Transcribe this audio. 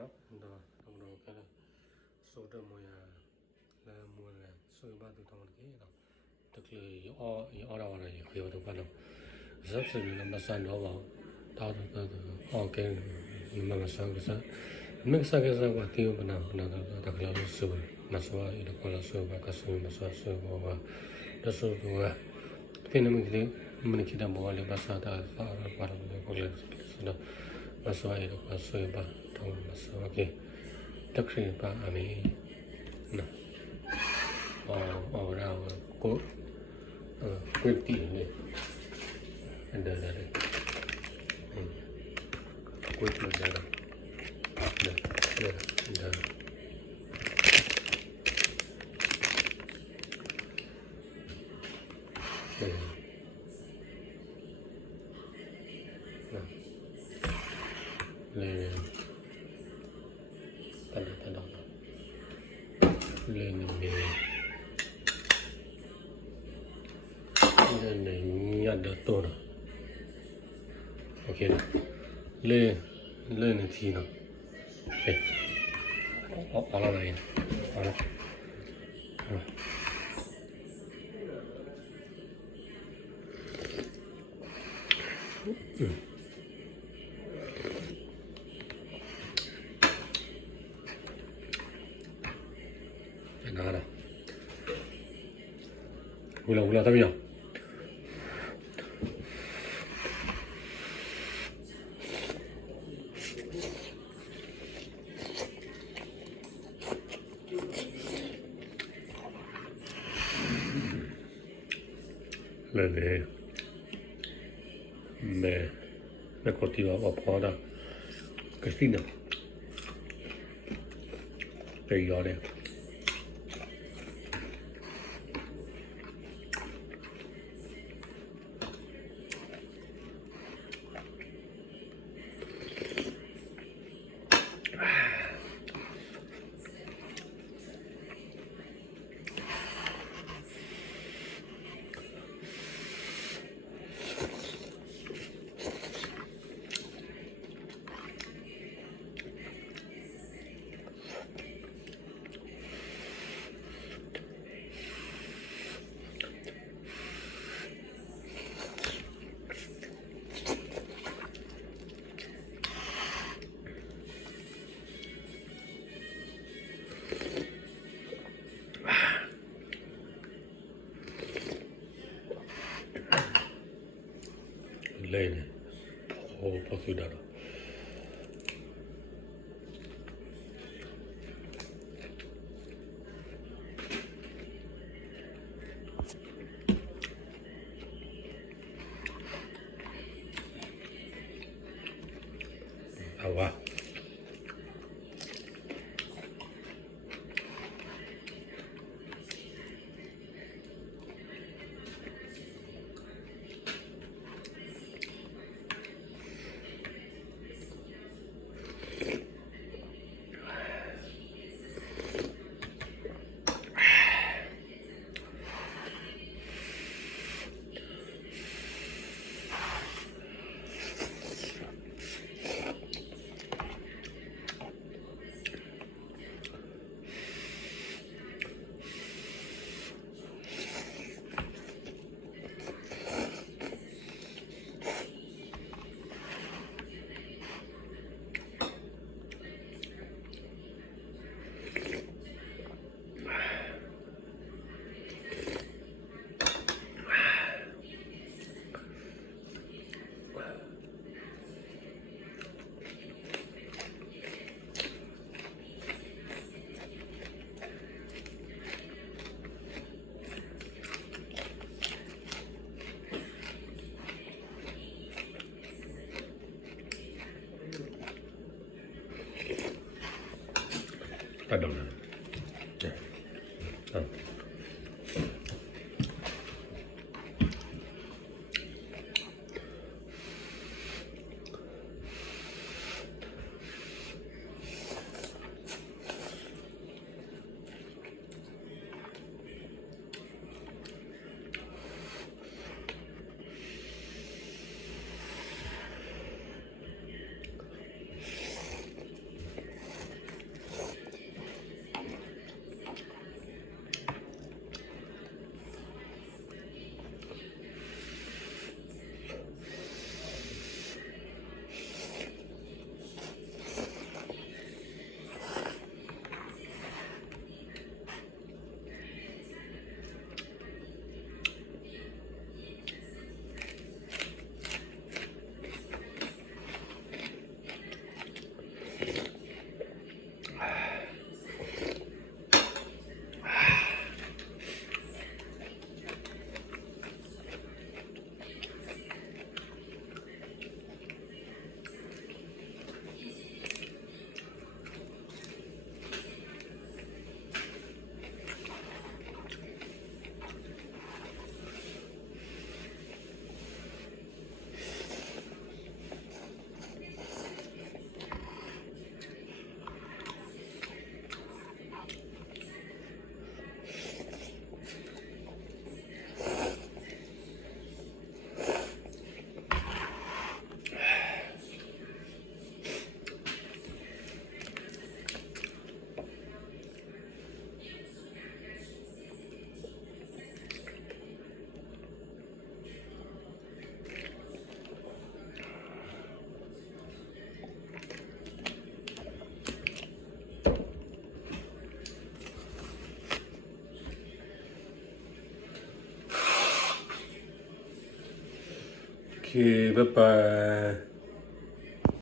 နော်တော့ကဲဆိုတော့မရလာမွေးဆိုပါတော့တော့ကေတော့တကယ်အော်တော့ရခေတော့ဘာလို့ဇက်စနေမဆန်တော့ပါတော့โอเคမမဆန်ကစားမင်းစားကစားကတီးဘနာတော့တကယ်လို့ဆိုမဆွာရတော့လာဆိုပါကဆိုမဆွာဆိုပါတော့ဆိုတော့ဖိနမကလေးမနကိတဘောလေးပါစားတာပါတော့ကိုလည်းဆိုတော့မဆွာရတော့ဆိုပါတော့မဆွာကေတခရီပါအမေနော်အော်ရာကိုကိုတီးနေအဲ့ဒါလည်းကိုတီးနေတယ်OK 练题呢？哎，好了没？好了，拿的，无聊，怎么样？me coltivaba ahora Cristina Peyore Lene Posudara Awa I don't know. Yeah. Oh. Okay, bye bye.